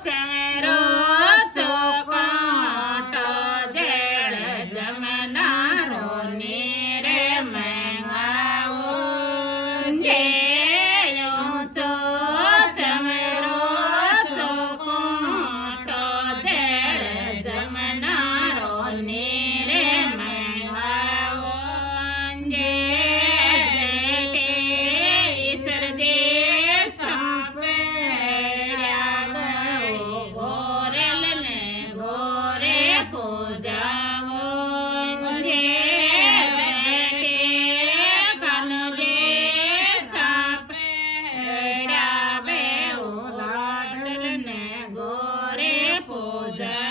ચમેરો ચોકટો જેળ જમનારો નીરે મંગાવો જે ઊંચો ચમેરો ચોકટો જેળ જમનારો નીરે મંગાવો જે જેઠે ઈસરજે ગોરે પૂજા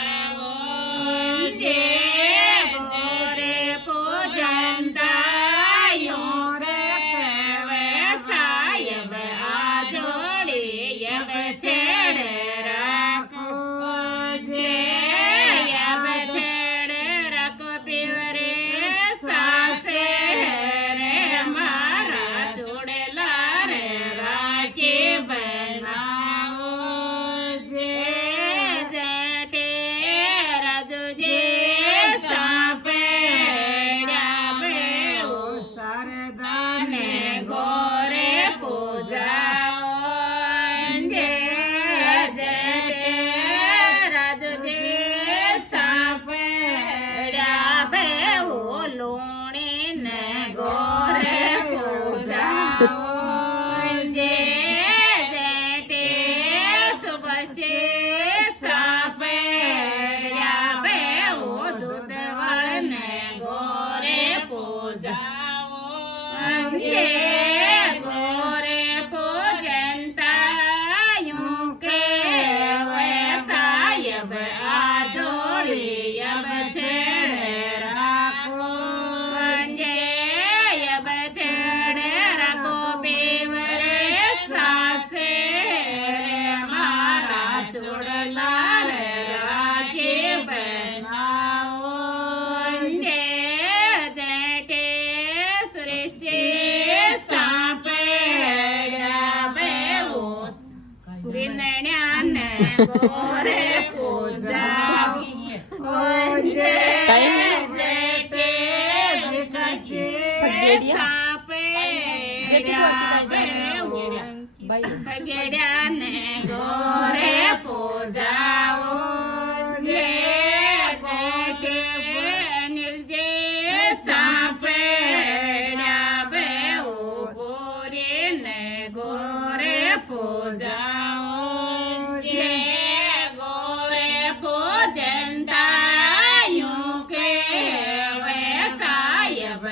પગેડ્યાને ગોરે પૂજાઓ જે જેઠે નિર્જે સાપેડ્યા બેઉ ગોરીને ગોરે પૂજાઓ જે ગોરે પૂજનતા યુ કે વે સાયબ